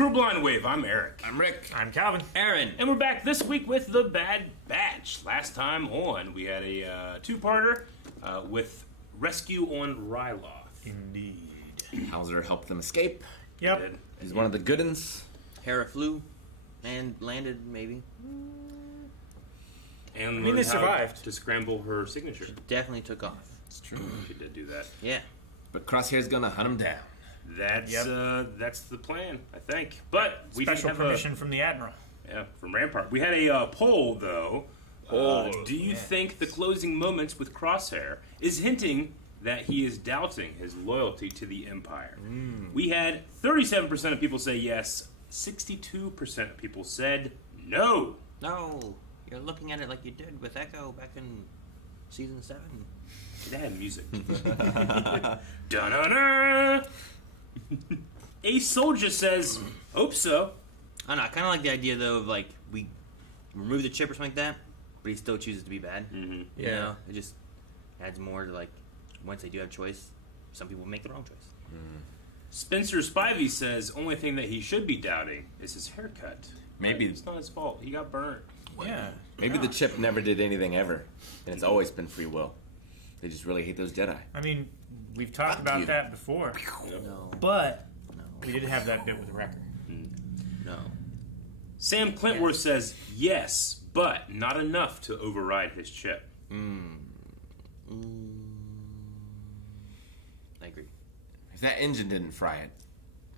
Crew Blind Wave, I'm Eric. I'm Rick. I'm Calvin. Aaron. And we're back this week with The Bad Batch. Last time on, we had a two-parter with Rescue on Ryloth. Indeed. Hauser helped them escape. Yep. He's one of the good uns. Hera flew and landed, maybe. And I mean, they survived. To scramble her signature. Definitely took off. It's true. She did do that. Yeah. But Crosshair's gonna hunt him down. That's the plan, I think. But we Special didn't have permission from the Admiral. from Rampart. We had a poll, though. Do you think the closing moments with Crosshair is hinting that he is doubting his loyalty to the Empire? We had 37% of people say yes, 62% of people said no. No. You're looking at it like you did with Echo back in Season 7. That had music. Da-da-da! A soldier says, hope so. I don't know. I kind of like the idea, though, of, like, we remove the chip or something like that, but he still chooses to be bad. Mm-hmm. You know? It just adds more to, like, once they do have choice, some people make the wrong choice. Spencer Spivey says, only thing that he should be doubting is his haircut. Maybe It's not his fault. He got burnt. Yeah. Maybe the chip never did anything ever, and it's always been free will. They just really hate those Jedi. I mean, we've talked about that before, No. but we didn't have that bit with Wrecker. No. Sam Clintworth says, yes, but not enough to override his chip. I agree. If that engine didn't fry it,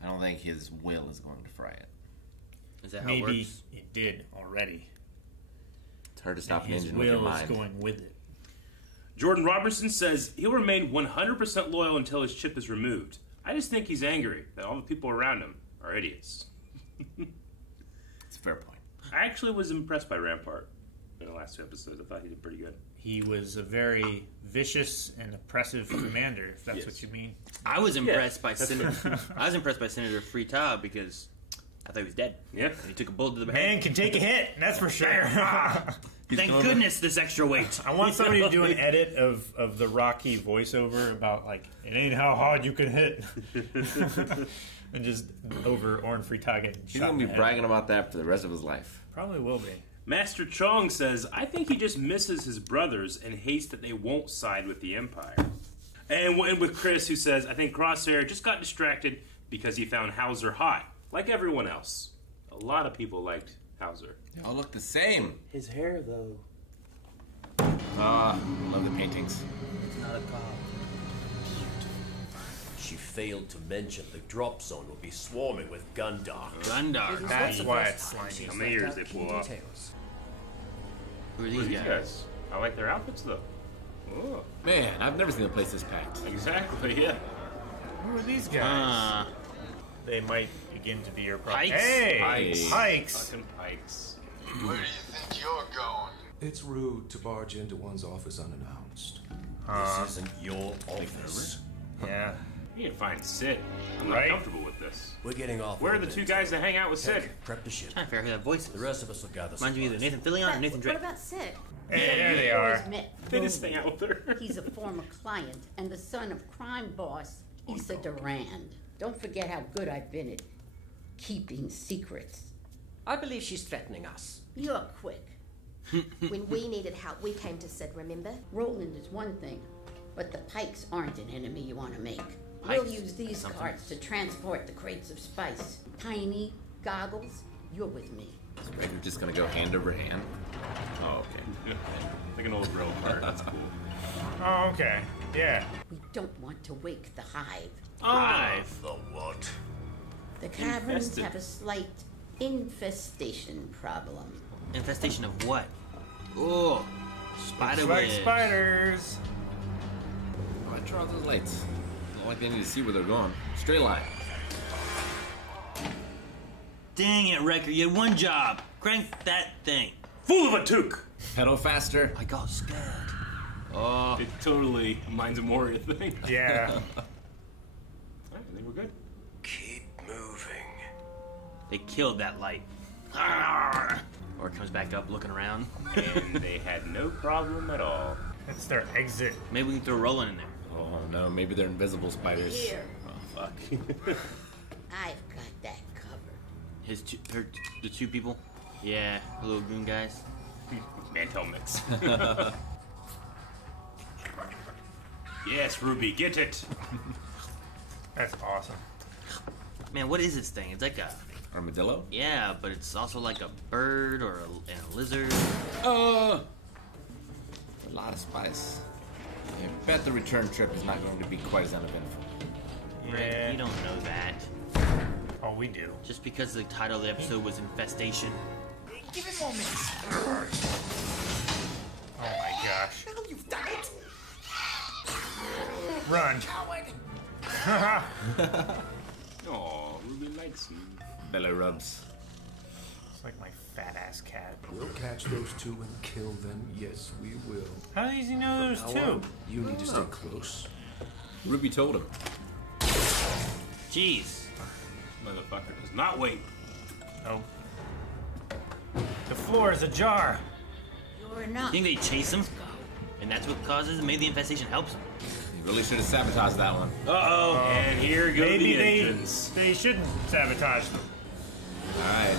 I don't think his will is going to fry it. Is that how it Maybe works? it did already. It's hard to stop And an his engine with your will is mind. going with it. Jordan Robertson says, he'll remain 100% loyal until his chip is removed. I just think he's angry that all the people around him are idiots. It's a fair point. I actually was impressed by Rampart in the last two episodes. I thought he did pretty good. He was a very vicious and oppressive commander, if that's Yes. what you mean. I was impressed by that's Senator. I was impressed by Senator Freetah because I thought he was dead. Yeah. And he took a bullet to the Man head. can take a hit, that's for sure. Thank goodness this extra weight. I want somebody to do an edit of the Rocky voiceover about, like, it ain't how hard you can hit. And just over Orn Freetah getting He's shot going in to the be head. bragging about that for the rest of his life. Probably will be. Master Chong says, I think he just misses his brothers and hates that they won't side with the Empire. And we'll end with Chris, who says, I think Crosshair just got distracted because he found Hauser hot, like everyone else. A lot of people liked Hauser. They all look the same. His hair, though. Love the paintings. It's not a car. She failed to mention the drop zone will be swarming with Gundar. Gundar. That's why it's slimy. How many years they pull off? Who are Who are these guys? I like their outfits, though. Oh, Man, I've never seen a place this packed. exactly, yeah. Who are these guys? They might begin to be your problem. Pikes. Hey! Pikes. Pikes! Fucking pikes. Where do you think you're going? It's rude to barge into one's office unannounced. This isn't your office. Yeah. You can find Sid. I'm not Right? comfortable with this. We're getting off. Where are the two guys that hang out with Sid? Prep the ship. Trying to figure out who that voice The is. rest of us will gather. Reminds me of either Nathan Fillion or Nathan What Drake. about Sid? Hey, there they Always are. met They just Roman. hang out with her. He's a former client and the son of crime boss Issa Durand. Don't forget how good I've been at keeping secrets. I believe she's threatening us. You're quick. When we needed help, we came to Sid, remember? Roland is one thing, but the Pikes aren't an enemy you want to make. We'll Pikes? use these Something. carts to transport the crates of spice. Tiny goggles, you're with me. Is Raker just going to go hand over hand? Oh, okay. Like an old rail cart. That's cool. Oh, okay. Yeah. We don't want to wake the hive. Hive. The what? The caverns Infested. have a slight infestation problem. Infestation of what? Oh, spider Looks like web. spiders. Why turn off those lights? Not like they need to see where they're going. Straight line. Dang it, Wrecker, you had one job. Crank that thing. Fool of a toque! Pedal faster. I got scared. It totally Minds of Moria thing. Yeah. Alright, I think we're good. Keep moving. They killed that light. Arrgh. Or it comes back up looking around. And they had no problem at all. That's their exit. Maybe we can throw Roland in there. Oh no, maybe they're invisible spiders. Here, Oh, fuck. I've got that covered. The two people. Yeah, the little goon guys. Mantel mix. Yes, Ruby, get it. That's awesome. Man, what is this thing? It's like a Armadillo? yeah, but it's also like a bird or a lizard. A lot of spice. I bet the return trip is not going to be quite as uneventful. Yeah. Right? You don't know that. Oh, we do. Just because the title of the episode was Infestation. Give it more minutes. Oh my gosh. Now you've done it. Run. Coward. Oh, Ruby likes me. Belly rubs. It's like my fat ass cat. We'll catch those two and kill them. Yes, we will. How does he know there's Now two? on, you need to stay close. Ruby told him. Jeez. Motherfucker does not wait. Oh. The floor is ajar. You're enough. Think they chase him? And that's what causes it? Maybe the infestation helps him. You really should have sabotaged that one. Uh-oh. And here goes Maybe the entrance. they shouldn't sabotage them. Alright.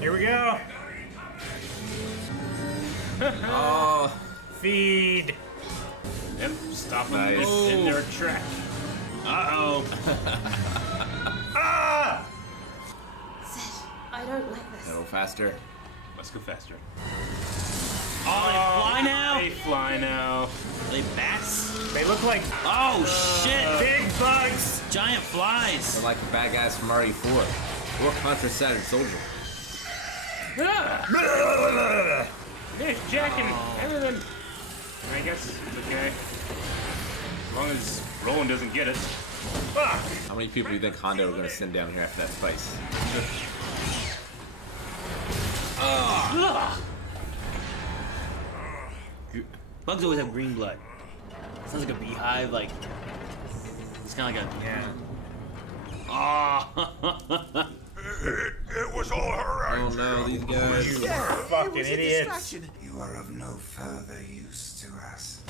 Here we go. Oh. Feed. Yep, stop them Nice. in their track. Uh-oh. Ah! Sid, I don't like this. A little faster. Let's go faster. Oh, they fly now? They fly now. Are they bats? They look like Oh, shit! big bugs. Giant flies! They're like the bad guys from RE4. Or Contra Saturn Soldier. There's Jack and everything. I guess it's okay. As long as Roland doesn't get it. Fuck. How many people do you think Hondo are going to send down here after that spice? Bugs always have green blood. Sounds like a beehive, like... It's kind of like a... Yeah. Oh! It was all her Oh no, these guys. You Yeah, it fucking was a idiots. distraction. You are of no further use to us.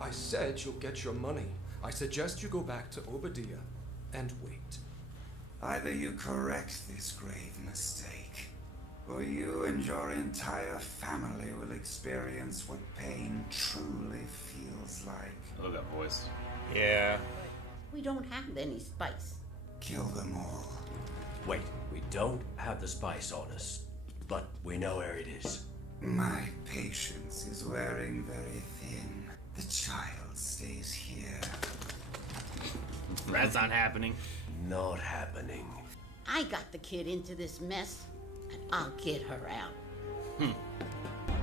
I said you'll get your money. I suggest you go back to Obadiah and wait. Either you correct this grave mistake, or you and your entire family will experience what pain truly feels like. I love that voice. Yeah. We don't have any spice. Kill them all. Wait, we don't have the spice on us, but we know where it is. My patience is wearing very thin. The child stays here. That's not happening. Not happening. I got the kid into this mess, and I'll get her out.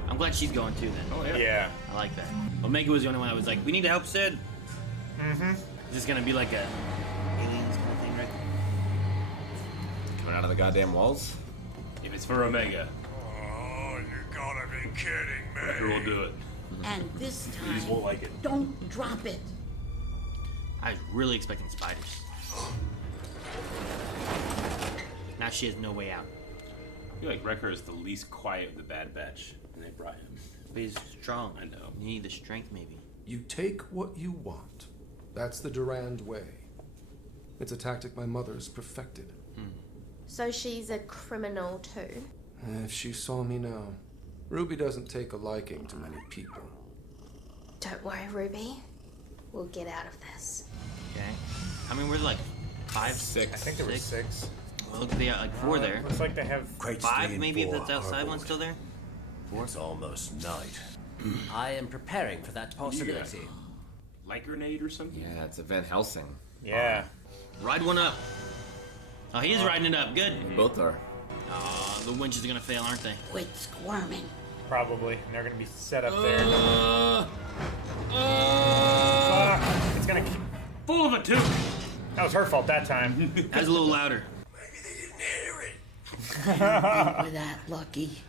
I'm glad she's going too then. Oh, yeah. Yeah. I like that. Omega was the only one that was like, we need to help Sid. Mm-hmm. Is this gonna be like a aliens kind of thing, right? Coming out of the goddamn walls? If it's for Omega, Oh, you gotta be kidding me. Wrecker will do it. And this He just time, won't like it. don't drop it. I was really expecting spiders. Now she has no way out. I feel like Wrecker is the least quiet of the Bad Batch, and they brought him. But he's strong. I know. You need the strength, maybe. You take what you want. That's the Durand way. It's a tactic my mother's perfected. So she's a criminal too. If she saw me now, Ruby doesn't take a liking to many people. Don't worry, Ruby. We'll get out of this. Okay. I mean, we're like 5, 6. I think there were 6. Well, look, they got like 4 there. Looks like they have. Crate 5 staying maybe if for that's outside our one's board. still there. It's almost night. I am preparing for that possibility. Like grenade or something? Yeah, it's a Van Helsing. Yeah. Ride one up. Oh, he is riding it up. Good. Both are. Oh, the winches are gonna fail, aren't they? Quit squirming. Probably. And they're gonna be set up there. Fuck. It's gonna. Full of a tooth! That was her fault that time. That's a little louder. Maybe they didn't hear it. With that, Lucky.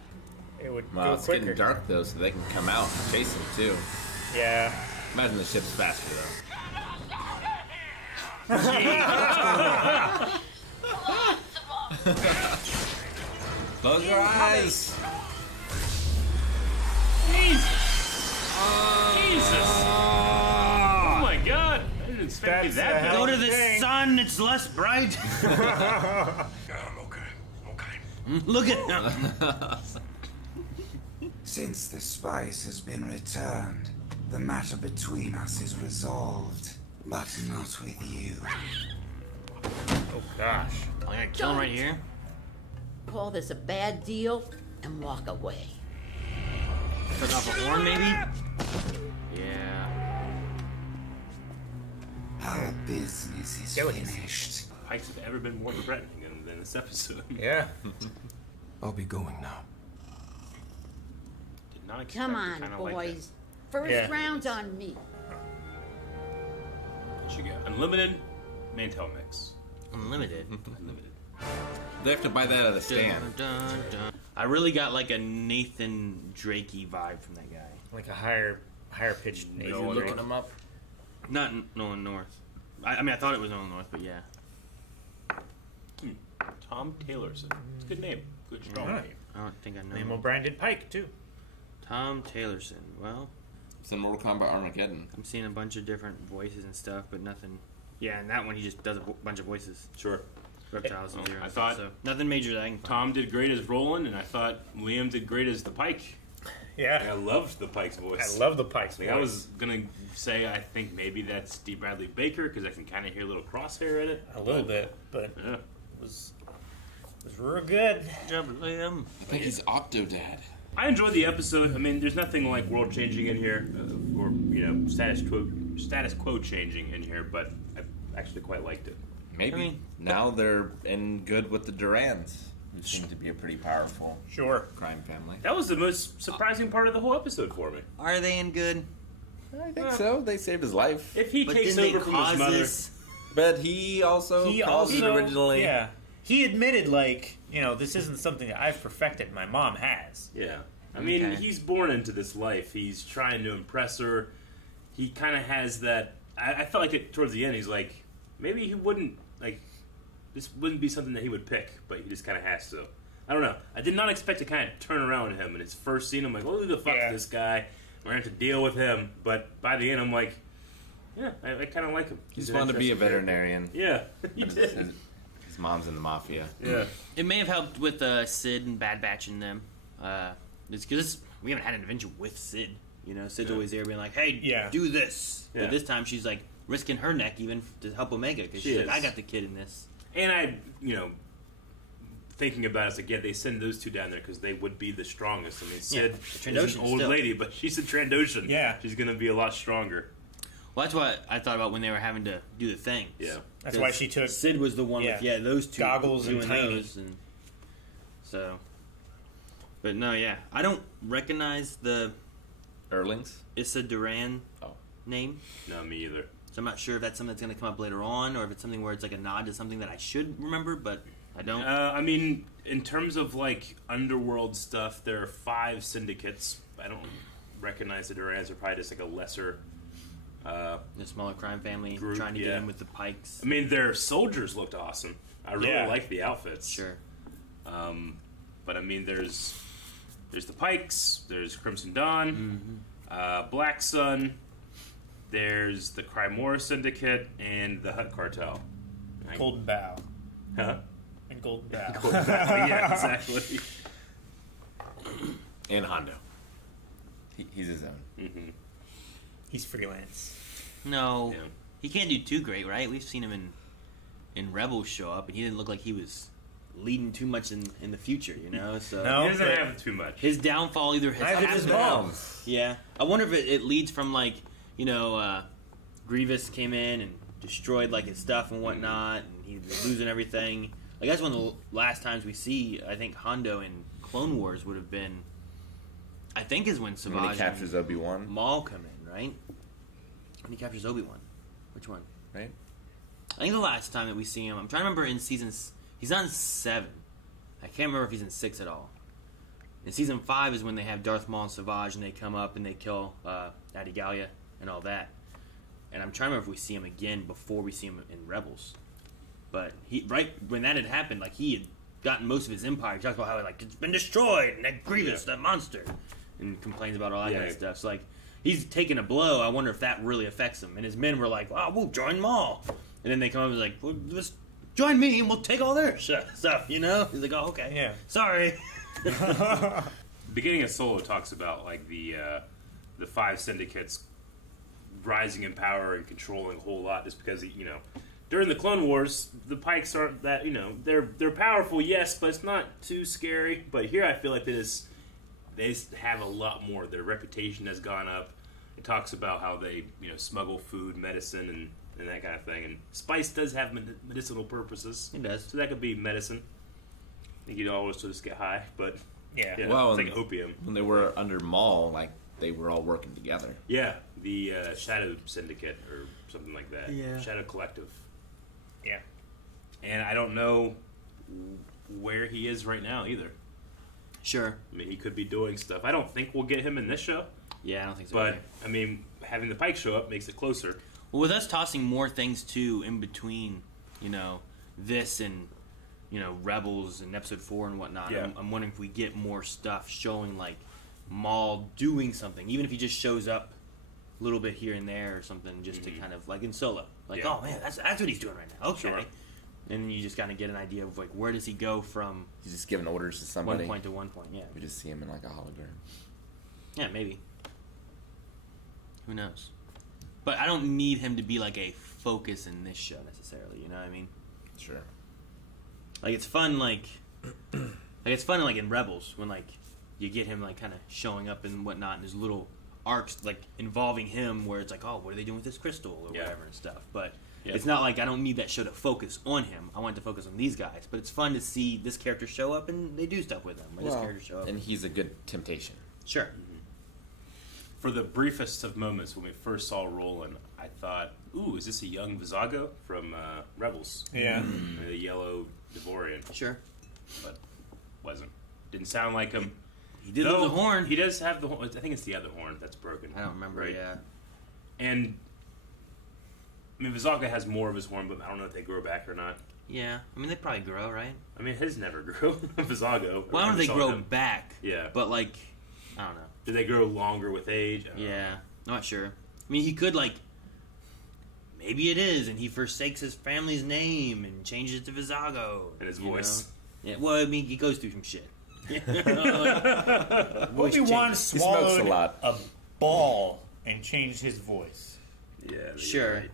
It would Well, go it's quicker. getting dark though, so they can come out and chase them too. Yeah. Imagine the ship's faster though. Close your eyes. Jesus! Oh my god! I didn't expect it that bad. Go to the sun, it's less bright. I'm okay. Look at him. Since the spice has been returned, the matter between us is resolved, but not with you. Oh gosh. I'm gonna kill him right here. Call this a bad deal and walk away. Cut off a horn, maybe? Yeah. Our business is finished. Pikes have ever been more threatening than this episode. Yeah. I'll be going now. Did not expect Come it on, kinda like boys. First Yeah. round on me. that. What you got? Unlimited Mantel mix. Unlimited. Unlimited. They have to buy that at a stand. Dun, dun, dun. I really got like a Nathan Drakey vibe from that guy. Like a higher pitched No, Nathan looking Drake. him up. Not Nolan North. I mean, I thought it was Nolan North, but yeah. Tom Taylorson. It's a good name. Good, strong Alright. name. I don't think I know. Name him. Brandon Pike too. Tom Taylorson. Well, It's in Mortal Kombat Armageddon. I'm seeing a bunch of different voices and stuff, but nothing. Yeah, and that one he just does a bunch of voices. Sure. Reptiles and Oh, zero. I and stuff, thought- so nothing major that I can. Tom did great as Roland, and I thought Liam did great as the Pike. Yeah. I loved the Pike's voice. I love the Pike's Like, voice. I was gonna say I think maybe that's D. Bradley Baker because I can kind of hear a little crosshair in it. a little bit, but Yeah. it was real good. Jump, Liam. I think he's Octodad. I enjoyed the episode. I mean, there's nothing like world changing in here, or status quo changing in here, but I actually quite liked it. Maybe. I mean- Now they're in good with the Durans, who seem to be a pretty powerful Sure. crime family. That was the most surprising part of the whole episode for me. Are they in good? I think so. They saved his life. If he But takes didn't they over from his cause mother, this? But he also He caused it also originally. Yeah. He admitted, like, this isn't something that I've perfected. My mom has. yeah. I mean, Okay. he's born into this life. He's trying to impress her. He kind of has that. I felt like it towards the end. He's like, maybe he wouldn't this wouldn't be something that he would pick, but he just kind of has to. I don't know. I did not expect to kind of turn around with him in his first scene. I'm like, oh, who the fuck is this guy? We're gonna have to deal with him. But by the end, I'm like, yeah, I kind of like him. He just an wanted to be a interesting veterinarian. character. Yeah, he His, did. his mom's in the mafia. Yeah. It may have helped with Sid and Bad Batch and them. It's because we haven't had an adventure with Sid. Sid's always there being like, hey, Yeah. do this. Yeah. But this time she's like risking her neck even to help Omega because She she's is. like, I got the kid in this. And I, thinking about it, it's like, yeah, they send those two down there because they would be the strongest. I mean, Sid is an Trandoshan old still. lady, but she's a Trandoshan. Yeah. She's going to be a lot stronger. Well, that's what I thought about when they were having to do the thing. Yeah. That's why she took. Sid was the one with those two Goggles and doing tiny. those, and so. But no, yeah, I don't recognize the Erlings? Issa Duran Oh. name, No, me either. so I'm not sure if that's something that's going to come up later on, or if it's something where it's like a nod to something that I should remember, but I don't. I mean, in terms of underworld stuff, there are 5 syndicates. I don't recognize the Durans are probably just like a lesser. The smaller crime family Group, trying to yeah. get in with the Pikes. I mean, their soldiers looked awesome. I really Yeah. like the outfits. Sure. But I mean, there's the Pikes, there's Crimson Dawn, Black Sun, there's the Crymora Syndicate, and the Hutt Cartel. Golden Bow. Huh? And Golden Bow. Yeah, exactly. And Hondo. He's his own. Mm-hmm. He's freelance. No, Yeah. he can't do too great, right? We've seen him in Rebels show up, and he didn't look like he was leading too much in the future, So No. He doesn't but- have too much. his downfall either has Neither happened. does mom. Yeah, I wonder if it leads from Grievous came in and destroyed his stuff and whatnot, and he was losing everything. That's one of the last times we see. I think Hondo in Clone Wars would have been. I think is when When Savage he captures and Obi-Wan, Maul come in, right? When he captures Obi-Wan, which one? right? I think the last time that we see him, I'm trying to remember in seasons. He's not in 7. I can't remember if he's in 6 at all. In season 5 is when they have Darth Maul and Savage, and they come up and they kill Adi Gallia and all that. And I'm trying to remember if we see him again before we see him in Rebels. But right when that had happened, he had gotten most of his empire. He talks about how it's been destroyed and that Grievous, that monster, and complains about all that kind of stuff. So he's taking a blow. I wonder if that really affects him. And his men were like, "Wow, we'll join them all." And then they come up and like, well, "Just join me, and we'll take all their stuff." You know? He's like, "Oh, okay, Yeah. sorry." Beginning of Solo talks about like the 5 syndicates rising in power and controlling a whole lot, just because during the Clone Wars the Pikes aren't that they're powerful, yes, but it's not too scary. But here I feel like they have a lot more. Their reputation has gone up. It talks about how they smuggle food, medicine, and that kind of thing. And spice does have medicinal purposes. It does. So that could be medicine. I think you'd always just get high, but Yeah. Well, it's like opium. When they were under Maul, like they were all working together. Yeah, the Shadow Syndicate or something like that. Yeah. Shadow Collective. Yeah. And I don't know where he is right now either. Sure. I mean, he could be doing stuff. I don't think we'll get him in this show. Yeah, I don't think so. But, either. I mean, having the Pike show up makes it closer. Well, with us tossing more things too in between, this and Rebels and Episode 4 and whatnot. Yeah. I'm wondering if we get more stuff showing like Maul doing something, even if he just shows up a little bit here and there or something, just to kind of like in Solo, like, oh man, that's what he's doing right now. Okay, Sure. and you just kind of get an idea of like where does he go from He's just giving orders to somebody. one point to one point. Yeah, We just see him in like a hologram. yeah, maybe. Who knows? But I don't need him to be like a focus in this show necessarily. You know what I mean? Sure. Like it's fun, like it's fun, like in Rebels when like you get him like kind of showing up and whatnot, and there's little arcs like involving him where it's like, oh, what are they doing with this crystal or whatever and stuff. But it's not like I don't need that show to focus on him. I want to focus on these guys. But it's fun to see this character show up and they do stuff with him. Or this character show up. And he's a good temptation. Sure. For the briefest of moments when we first saw Roland, I thought, ooh, is this a young Vizago from Rebels? Yeah. The yellow Devorian. Sure. But wasn't. Didn't sound like him. He did lose a horn. He does have the horn. I think it's the other horn that's broken. I don't remember. Right? Yeah. And I mean, Vizaga has more of his horn, but I don't know if they grow back or not. Yeah. I mean, they probably grow, right? I mean, his never grew. Vizago. Why don't they grow back? Yeah. But like, I don't know. Do they grow longer with age? I don't know. Yeah. Not sure. I mean, he could like. Maybe it is, and he forsakes his family's name and changes it to Vizago. And his voice. Yeah. Well, I mean, he goes through some shit. Obi-Wan swallowed a lot. a ball and changed his voice. Yeah. Sure. Right.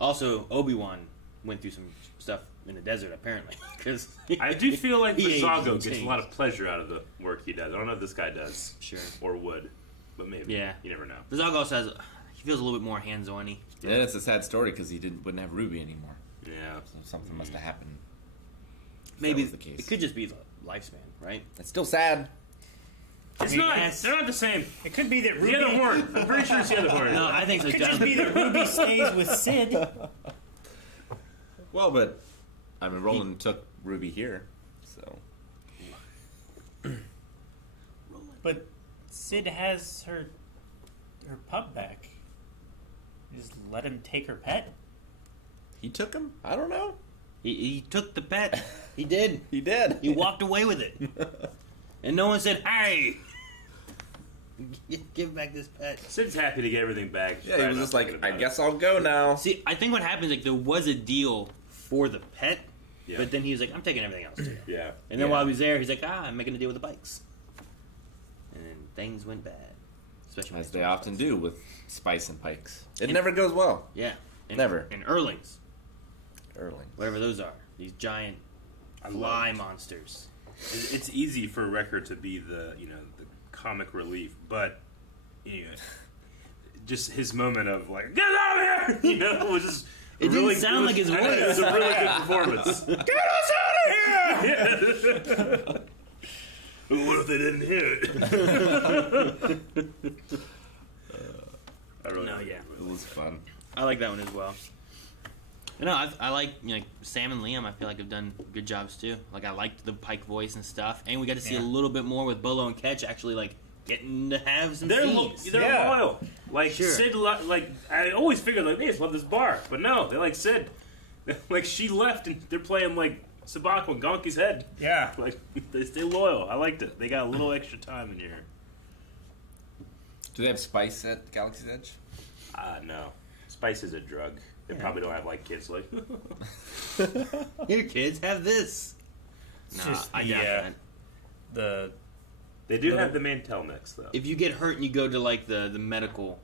Also, Obi-Wan went through some stuff in the desert, apparently. Cause I do feel like he Vizago aged and gets a changed. lot of pleasure out of the work he does. I don't know if this guy does. Sure. Or would. But maybe. Yeah. You never know. Vizago also has. He feels a little bit more hands-on-y. Yeah, it's a sad story because he wouldn't have Ruby anymore. Yeah. So something must have happened. If Maybe that was the case. it could just be the lifespan, right? It's still sad. It's not. They're not the same. It could be that The Ruby. other horn. I'm pretty sure it's the other horn. No, I think so. It could just be that Ruby stays with Sid. Well, but I mean, Roland took Ruby here, so But Sid has her pup back. Just let him take her pet. he took him. I don't know. He took the pet. He did. He did. He walked away with it. And no one said, hey! Give back this pet. Sid's happy to get everything back. Yeah, he was just like, I guess I'll go now. See, I think what happens, like, there was a deal for the pet, Yeah. but then he was like, I'm taking everything else too. Yeah. And then Yeah. while he was there, he's like, I'm making a deal with the bikes. And then things went bad. Especially when As they they stole often bikes. do with Spice and Pikes. It never goes well. Yeah. And, Never. And Erlings. Erling. Whatever those are. These giant fly monsters. It's easy for Wrecker to be the the comic relief, but just his moment of like get out of here, was just It didn't sound like his I know, it was a really good performance. Get us out of here! What if they didn't hear it? I really No, yeah. It was fun. I like that one as well. No, I like Sam and Liam. I feel like have done good jobs too. Like I liked the Pike voice and stuff, and we got to see a little bit more with Bolo and Ketch actually like getting to have some They're scenes. loyal. Like Sure. Sid, like I always figured like they just love this bar, but no, they like Sid. Like she left and they're playing like Sabako and Gonki's head. Yeah. Like they stay loyal. I liked it. They got a little extra time in here. Do they have spice at Galaxy's Edge? No. Spice is a drug. They probably don't have like kids like. Here, kids, have this. It's Nah, just I the, doubt that. the They do have the Mantel mix though. If you get hurt and you go to like the medical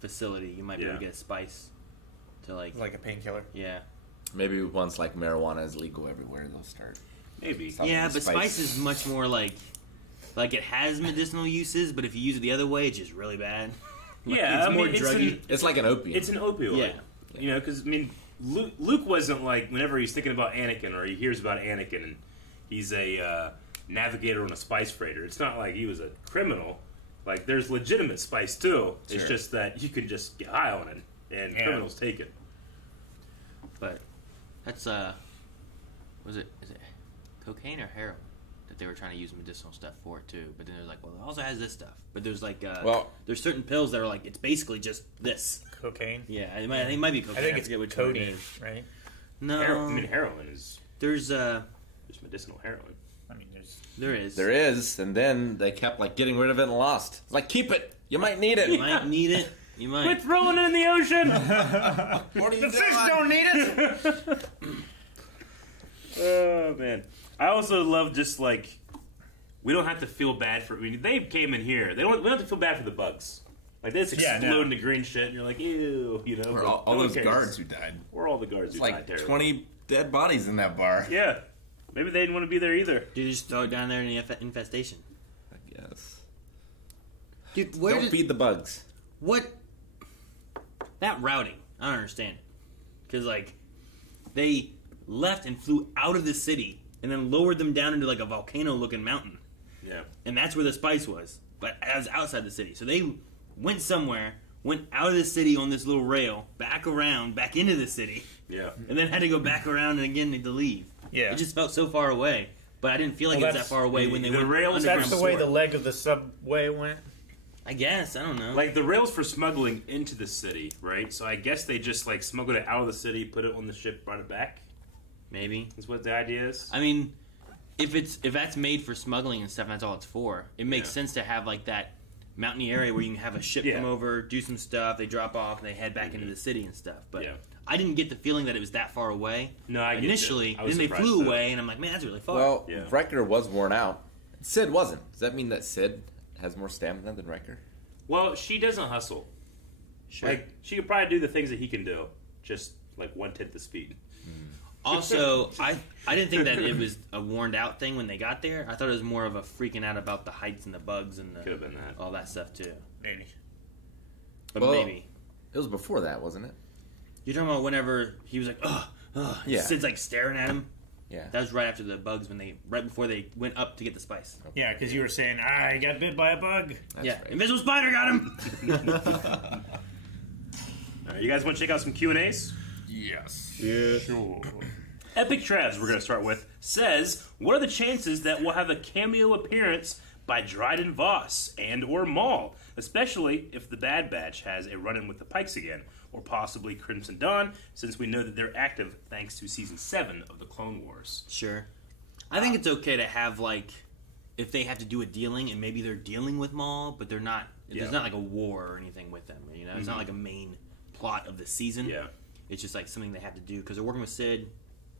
facility, you might be able to Yeah. get spice to like a painkiller. yeah. Maybe once like marijuana is legal everywhere, they'll start. Maybe. Something Yeah, with but spice is much more like it has medicinal uses, but if you use it the other way, it's just really bad. Like, Yeah, it's I more mean, druggy. It's like an opium. It's an opioid. Yeah. You know, because I mean, Luke wasn't like whenever he's thinking about Anakin or he hears about Anakin and he's a navigator on a spice freighter. It's not like he was a criminal. Like there's legitimate spice too. It's Sure. just that you can just get high on it and criminals take it. But that's is it cocaine or heroin that they were trying to use medicinal stuff for too? But then there's like, well, it also has this stuff. But there's like there's certain pills that are like it's basically just this. Cocaine. Yeah, I think it might be cocaine. I think I it's forget which codeine, cocaine. right? No, Heroin is there's medicinal heroin. I mean, there is. There is, and then they kept like getting rid of it and lost. It's like, keep it. You might need it. You might need it. You might. Quit throwing it in the ocean. What are you the fish don't need it. Oh man, I also love just like we don't have to feel bad for. I mean, they came in here. We don't have to feel bad for the bugs. Like they just explode into green shit, and you're like, ew, you know. Or but all no one those cares. guards who died. We're all the guards who died. Like Terrible. 20 dead bodies in that bar. Yeah, maybe they didn't want to be there either. Dude, just throw it down there in the infestation. I guess. Dude, Don't feed the bugs. What? That routing, I don't understand it. Because, like, they left and flew out of the city and then lowered them down into, like, a volcano-looking mountain. Yeah. And that's where the spice was. But it was outside the city. So they went somewhere, went out of the city on this little rail, back around, back into the city. Yeah. And then had to go back around and again to leave. Yeah. It just felt so far away. But I didn't feel like it was that far away when they went underground. That's the way the leg of the subway went. I guess. I don't know. Like the rails for smuggling into the city, right? So I guess they just like smuggled it out of the city, put it on the ship, brought it back. Maybe That's what the idea is. I mean, if that's made for smuggling and stuff, and that's all it's for. It makes sense to have like that mountainy area where you can have a ship come over, do some stuff, they drop off, and they head back into the city and stuff. But I didn't get the feeling that it was that far away. No, I get initially, it. I was then they surprised, flew though. away, and I'm like, man, that's really far. Well, Wrecker was worn out. Sid wasn't. Does that mean that Sid has more stamina than Wrecker? Well, she doesn't hustle. Sure. Like she could probably do the things that he can do, just like 1/10 the speed. Also, I didn't think that it was a worn out thing when they got there. I thought it was more of a freaking out about the heights and the bugs and Could have been that. all that stuff too. Maybe. But Well, maybe. It was before that, wasn't it? You're talking about whenever he was like, ugh, ugh. Yeah. Sid's like staring at him. Yeah. That was right after the bugs right before they went up to get the spice. Yeah, because you were saying, I got bit by a bug. Yeah, invisible spider got him. All right, you guys want to check out some Q&As? Yes. Yeah. Sure. Epic Travs, we're going to start with, says, what are the chances that we'll have a cameo appearance by Dryden Voss and or Maul, especially if the Bad Batch has a run-in with the Pikes again, or possibly Crimson Dawn, since we know that they're active thanks to Season 7 of the Clone Wars. Sure. I think it's okay to have, like, if they have to do a dealing, and maybe they're dealing with Maul, but they're not, there's not like a war or anything with them, you know? It's not like a main plot of the season. Yeah. It's just like something they have to do, because they're working with Sid,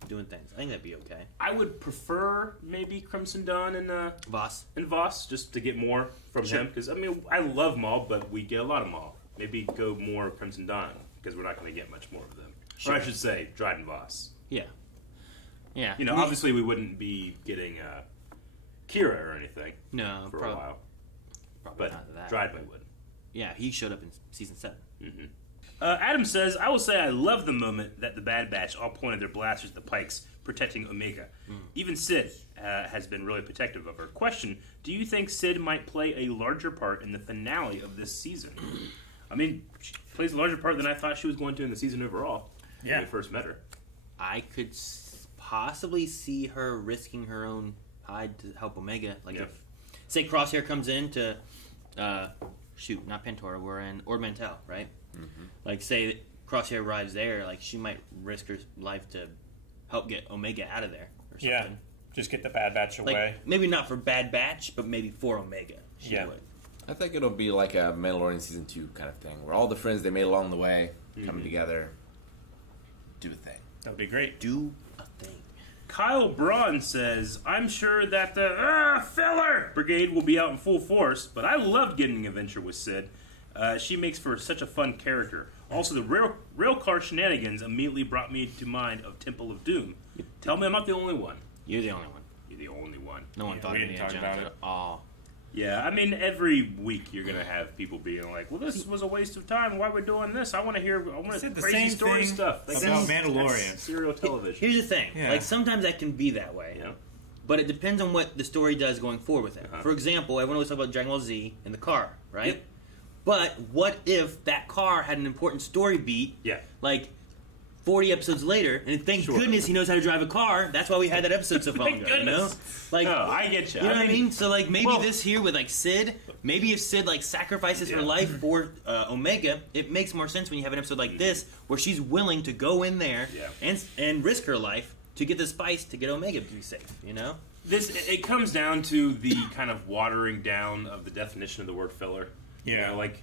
doing things. I think that'd be okay. I would prefer maybe Crimson Dawn and Voss, just to get more from him, because I mean I love Maul, but we get a lot of Maul. Maybe go more Crimson Dawn because we're not going to get much more of them. Sure. Or I should say Dryden Voss. Yeah. Yeah. You know, obviously we wouldn't be getting Kira or anything. No, for a while. Probably But not that. Dryden would. Yeah, he showed up in Season 7. Mm-hmm. Adam says, I will say I love the moment that the Bad Batch all pointed their blasters at the Pikes, protecting Omega. Even Sid has been really protective of her. Question, do you think Sid might play a larger part in the finale of this season? I mean, she plays a larger part than I thought she was going to in the season overall when we first met her. I could possibly see her risking her own hide to help Omega. Like if, say, Crosshair comes in to, not Pantora, we're in Ord Mantell, right? Mm-hmm. Like, say Crosshair arrives there, like, she might risk her life to help get Omega out of there or something. Yeah, just get the Bad Batch away. Like, maybe not for Bad Batch, but maybe for Omega. She would. I think it'll be like a Mandalorian Season 2 kind of thing, where all the friends they made along the way come together, do a thing. That would be great. Do a thing. Kyle Braun says, I'm sure that the filler brigade will be out in full force, but I loved getting an adventure with Sid. She makes for such a fun character. Also, the rail car shenanigans immediately brought me to mind of Temple of Doom. Tell me I'm not the only one. You're the only one. You're the only one. No one thought we of didn't Indiana talk Jones about at all. Yeah, I mean, every week you're going to have people being like, well, this was a waste of time. Why are we doing this? I want to Said the crazy same story thing stuff. about Mandalorian. That's serial television. Here's the thing. Yeah. Like, sometimes that can be that way. Yeah. But it depends on what the story does going forward with it. Uh-huh. For example, everyone always talk about Dragon Ball Z in the car, right? Yep. But what if that car had an important story beat, Yeah. like 40 episodes later, and thank goodness he knows how to drive a car. That's why we had that episode so long Thank ago, you know? goodness. Like, No, I get you. You know I what I mean- mean? So, like, maybe Well- this here with, like, Sid, maybe if Sid, like, sacrifices her life for Omega, it makes more sense when you have an episode like this, where she's willing to go in there and risk her life to get the spice to get Omega to be safe, you know? It comes down to the kind of watering down of the definition of the word filler. Yeah. You know, like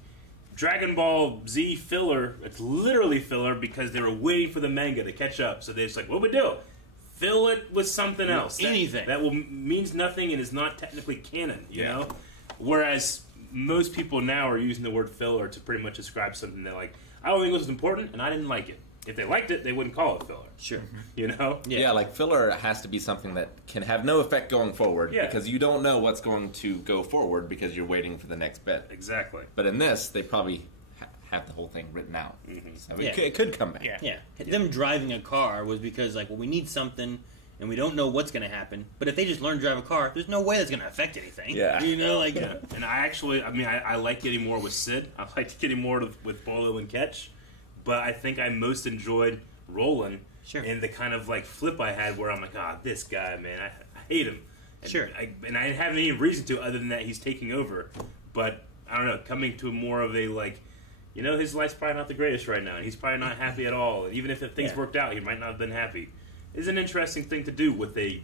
Dragon Ball Z filler, it's literally filler because they were waiting for the manga to catch up. So they're just like, what we do? Fill it with something else. Anything. That means nothing and is not technically canon, you know? Whereas most people now are using the word filler to pretty much describe something that, like, I don't think this was important and I didn't like it. If they liked it, they wouldn't call it filler. Sure. You know? Yeah, like filler has to be something that can have no effect going forward because you don't know what's going to go forward because you're waiting for the next bit. Exactly. But in this, they probably have the whole thing written out. So it could come back. Yeah. Them driving a car was because, like, well, we need something, and we don't know what's going to happen. But if they just learn to drive a car, there's no way that's going to affect anything. Yeah. You know, like... And I like getting more with Sid. I like getting more with Bolo and Ketch. But I think I most enjoyed Roland and the kind of, like, flip I had where I'm like, this guy, man, I hate him. And I didn't have any reason to other than that he's taking over. But, I don't know, coming to more of a, like, you know, his life's probably not the greatest right now. And he's probably not happy at all. And even if things worked out, he might not have been happy. It's an interesting thing to do with the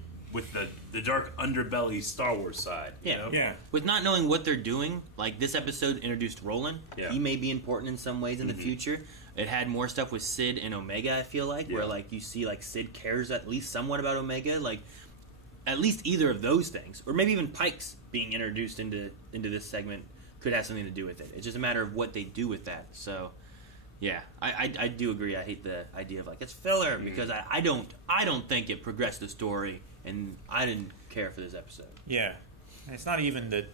dark underbelly Star Wars side. You know? Yeah. With not knowing what they're doing, like this episode introduced Roland. Yeah. He may be important in some ways in the future. It had more stuff with Sid and Omega, I feel like, where like you see like Sid cares at least somewhat about Omega, like at least either of those things, or maybe even Pike's being introduced into this segment could have something to do with it. It's just a matter of what they do with that. So, yeah, I do agree. I hate the idea of like it's filler because I don't think it progressed the story, and I didn't care for this episode. Yeah. And it's not even that,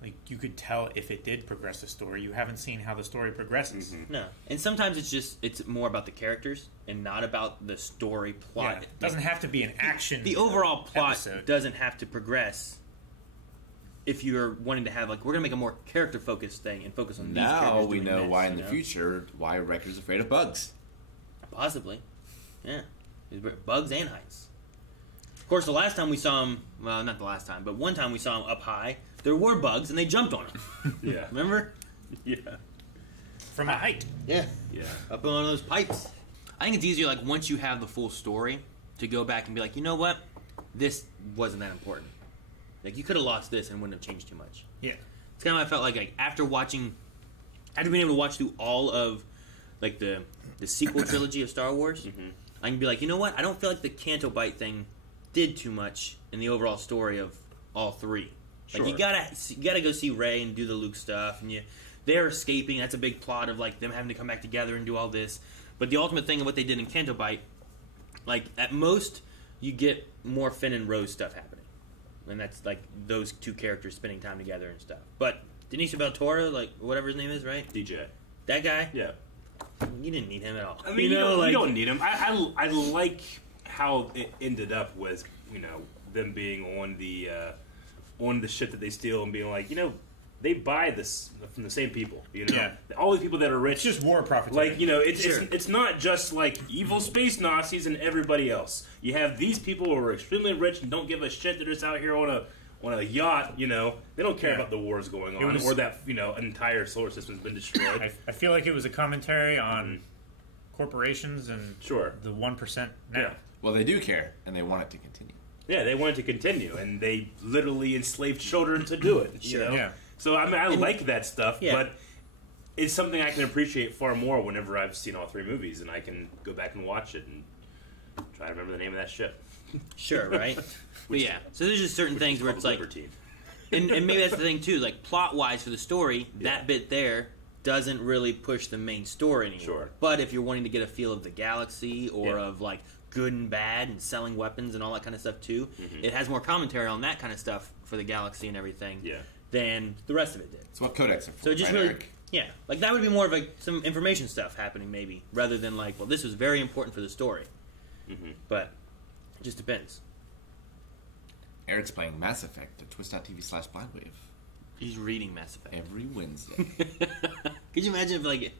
like, you could tell if it did progress the story. You haven't seen how the story progresses. No. And sometimes it's more about the characters and not about the story plot. Yeah. It doesn't have to be an action. The overall plot episode doesn't have to progress if you're wanting to have, like, we're going to make a more character-focused thing and focus on these characters. Now we doing know this, why in you the know? future why Wrecker's afraid of bugs. Possibly. Yeah. Bugs and heights. Of course, the last time we saw him, well, not the last time, but one time we saw him up high, there were bugs, and they jumped on him. Yeah. Remember? Yeah. From a height. Yeah. Yeah. Up on those pipes. I think it's easier, like, once you have the full story, to go back and be like, you know what? This wasn't that important. Like, you could have lost this and it wouldn't have changed too much. Yeah. It's kind of how I felt like after being able to watch through all of, like, the sequel trilogy of Star Wars, I can be like, you know what? I don't feel like the Canto Bite thing did too much in the overall story of all three. Like, you gotta go see Rey and do the Luke stuff, and they're escaping. That's a big plot of, like, them having to come back together and do all this. But the ultimate thing of what they did in Canto Bite, like, at most, you get more Finn and Rose stuff happening. And that's, like, those two characters spending time together and stuff. But Benicio del Toro, like, whatever his name is, right? DJ. That guy? Yeah. You didn't need him at all. I mean, you don't need him. I like how it ended up with, you know, them being on the shit that they steal and being like, you know, they buy this from the same people, you know? Yeah. All the people that are rich. It's just war profiteering. Like, you know, it's not just like evil space Nazis and everybody else. You have these people who are extremely rich and don't give a shit. They're just out here on a yacht, you know. They don't care about the wars going on or that, you know, an entire solar system's been destroyed. I feel like it was a commentary on corporations and the 1% now. Yeah. Well, they do care, and they want it to continue. Yeah, they wanted to continue, and they literally enslaved children to do it. You know? Yeah. So I mean, I like that stuff, Yeah. but it's something I can appreciate far more whenever I've seen all 3 movies and I can go back and watch it and try to remember the name of that ship. Sure, right? But yeah, so there's just certain things where it's like, Libertine. and maybe that's the thing too. Like plot wise for the story, that bit there doesn't really push the main story anymore. Sure. But if you're wanting to get a feel of the galaxy or Yeah. of like good and bad and selling weapons and all that kind of stuff too, it has more commentary on that kind of stuff for the galaxy and everything than the rest of it did. It's what codecs are for. So it just right, really, Eric? yeah, like that would be more of like some information stuff happening maybe, rather than like, well, this was very important for the story. But it just depends. Eric's playing Mass Effect at twist.tv/blindwave. He's reading Mass Effect every Wednesday. Could you imagine if like,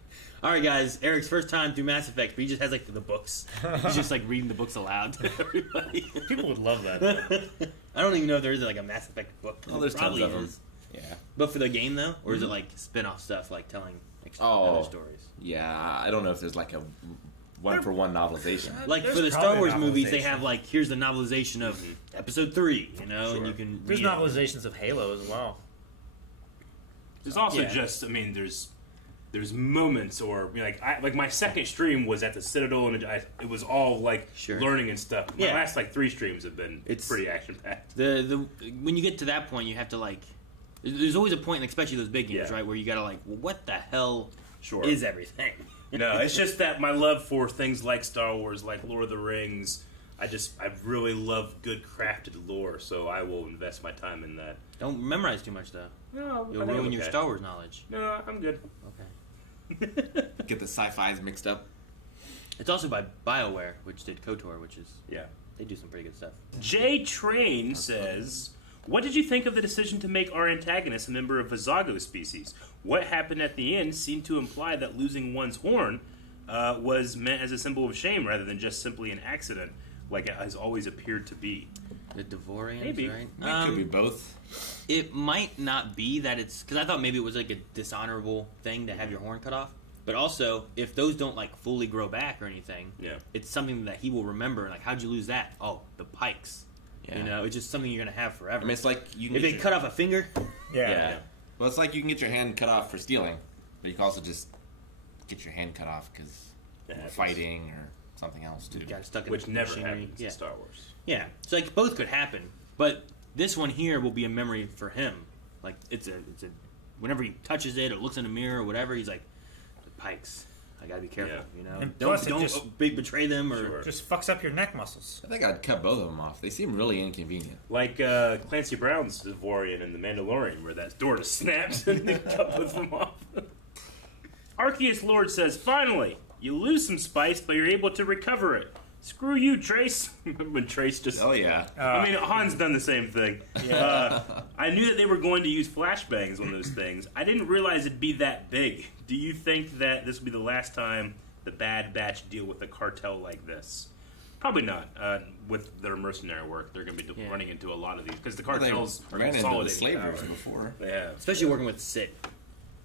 all right, guys, Eric's first time through Mass Effect, but he just has like the books. He's just like reading the books aloud to everybody. People would love that. I don't even know if there is like a Mass Effect book. Oh, there's Probably tons of them. is. Yeah. But for the game though, or is it like spin-off stuff, like telling other stories? Yeah, I don't know if there's like a one-for-one novelization. Like for the Star Wars movies, they have like, here's the novelization of Episode 3, you know, and you can. There's read it. novelizations of Halo as well. There's also just, I mean, there's moments, or you know, like my second stream was at the Citadel, and it was all like learning and stuff. My last like 3 streams have been pretty action packed. The when you get to that point, you have to like. There's always a point, and especially those big games, right, where you gotta like, well, what the hell is everything? No, it's just that my love for things like Star Wars, like Lord of the Rings, I really love good crafted lore, so I will invest my time in that. Don't memorize too much, though. No, you'll I think ruin I'm your okay. Star Wars knowledge. No, I'm good. Okay. Get the sci-fis mixed up. It's also by BioWare, which did KOTOR, which is yeah, they do some pretty good stuff. J Train says, "What did you think of the decision to make our antagonist a member of Vizago species? What happened at the end seemed to imply that losing one's horn was meant as a symbol of shame rather than just simply an accident, like it has always appeared to be." The Devorians, Maybe. right? It could be both. It might not be that it's... Because I thought maybe it was like a dishonorable thing to have your horn cut off. But also, if those don't like fully grow back or anything, it's something that he will remember. Like, how'd you lose that? Oh, the pikes. Yeah. You know, it's just something you're going to have forever. I mean, it's like you can if they cut off a finger... Yeah. Well, it's like you can get your hand cut off for stealing, but you can also just get your hand cut off because you're fighting or something else too. You got stuck in Which never machinery. happens in Star Wars. Yeah, so like both could happen, but this one here will be a memory for him. Like it's a whenever he touches it or looks in a mirror or whatever, he's like, the pikes. I gotta be careful, you know. And Don't plus it just betray them or just fucks up your neck muscles. I think I'd cut both of them off. They seem really inconvenient. Like Clancy Brown's Devorian in The Mandalorian, where that door just snaps and they cut both of them off. Arceus Lord says, "Finally, you lose some spice, but you're able to recover it. Screw you, Trace." When Trace just... Oh, yeah. I mean, Han's done the same thing. I knew that they were going to use flashbangs on those things. I didn't realize it'd be that big. Do you think that this will be the last time the Bad Batch deal with a cartel like this? Probably not. With their mercenary work, they're going to be running into a lot of these. Because the cartels are ran into the consolidating slavers power. before. Yeah. especially working with Sith.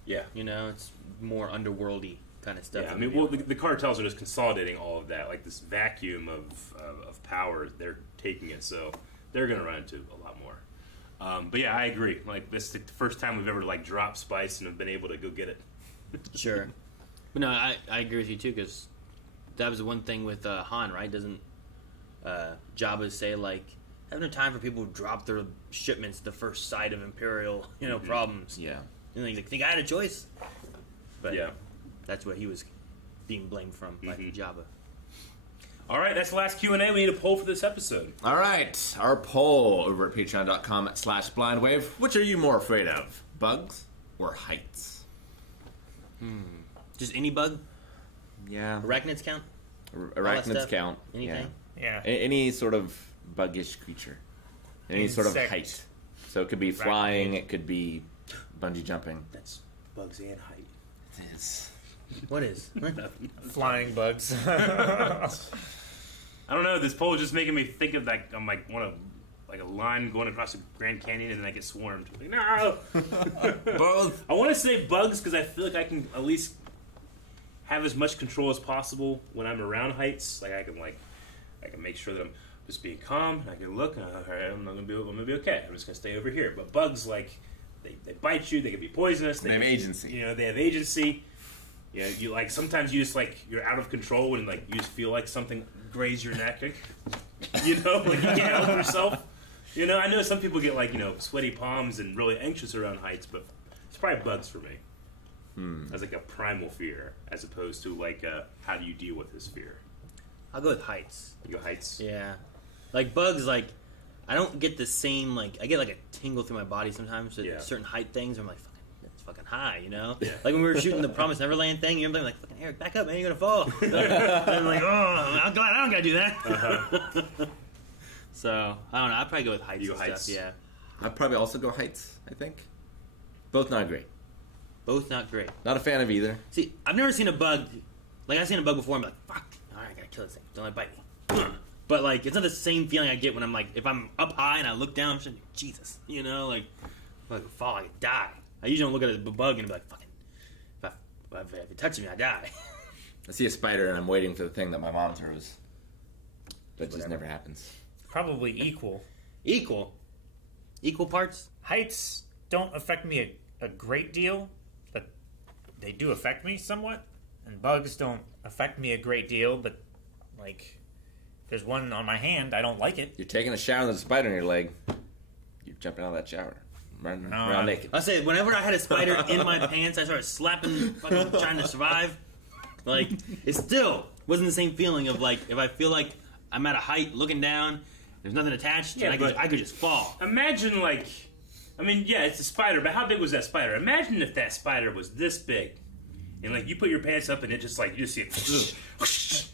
Yeah. You know, it's more underworldy kind of stuff. Yeah, I mean, well, the cartels are just consolidating all of that. Like, this vacuum of power, they're taking it, so they're going to run into a lot more. But yeah, I agree. Like, this is the first time we've ever, like, dropped spice and have been able to go get it. Sure. But no, I agree with you, too, because that was the one thing with Han, right? Doesn't Jabba say, like, I have no time for people who drop their shipments the first sight of Imperial, problems. Yeah. And they think I had a choice. But yeah. That's what he was being blamed from by Jabba. All right, that's the last Q&A. We need a poll for this episode. All right, our poll over at patreon.com/blindwave. Which are you more afraid of, bugs or heights? Just any bug? Yeah. Arachnids count? Arachnids count. Anything? Yeah. Any sort of buggish creature. Any sort of height. So it could be flying, it could be bungee jumping. That's bugs and height. It is. What is? Flying bugs. I don't know. This poll is just making me think of like I'm like a line going across the Grand Canyon and then I get swarmed. Like, no. Both. I want to say bugs because I feel like I can at least have as much control as possible when I'm around heights. Like I can make sure that I'm just being calm. And I can look. And, all right, I'm gonna be okay. I'm just gonna stay over here. But bugs, like they bite you. They can be poisonous. They have agency. You know, they have agency. Yeah, you like sometimes you just like you're out of control and like you just feel like something graze your neck. You know, like you can't help yourself. You know, I know some people get like sweaty palms and really anxious around heights, but it's probably bugs for me. As like a primal fear, as opposed to like how do you deal with this fear? I'll go with heights. You go heights. Yeah, like bugs. Like I don't get the same. Like I get like a tingle through my body sometimes at certain height things. I'm like, it's fucking high, you know. Yeah. Like when we were shooting the Promised Neverland thing, you're like, fucking Eric, back up, man, you're gonna fall. And I'm like, oh, I'm glad I don't gotta do that. So I don't know. I'd probably go with heights. You and heights. Stuff, yeah. I'd probably also go heights, I think. Both not great. Both not great. Not a fan of either. See, I've never seen a bug. Like I've seen a bug before. I'm like, fuck. All right, I gotta kill this thing. Don't let it bite me. But like, it's not the same feeling I get when I'm like, if I'm up high and I look down, I'm just like, Jesus, you know, like fall, I could die. I usually don't look at a bug and be like, fucking, if it touches me, I die. I see a spider and I'm waiting for the thing that my mom throws. That just never happens. Probably equal. Equal parts. Heights don't affect me a great deal, but they do affect me somewhat. And bugs don't affect me a great deal, but like, there's one on my hand, I don't like it. You're taking a shower and there's a spider in your leg. You're jumping out of that shower. Running around naked. I say, whenever I had a spider in my pants, I started slapping, fucking trying to survive. Like, it still wasn't the same feeling of like, if I feel like I'm at a height looking down, there's nothing attached, and I could just fall. Imagine like, I mean, yeah, it's a spider, but how big was that spider? Imagine if that spider was this big, and like you put your pants up and it just like you just see it.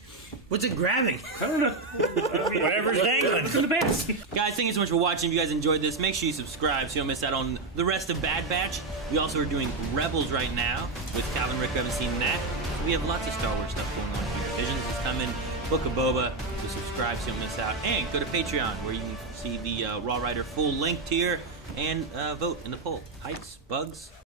What's it grabbing? I don't know. Whatever's dangling. From the pants. Guys, thank you so much for watching. If you guys enjoyed this, make sure you subscribe so you don't miss out on the rest of Bad Batch. We also are doing Rebels right now with Calvin Rick. Who haven't seen that. We have lots of Star Wars stuff going on here. Visions is coming. Book of Boba. So subscribe so you don't miss out. And go to Patreon where you can see the Raw Rider full length tier and vote in the poll. Heights, bugs,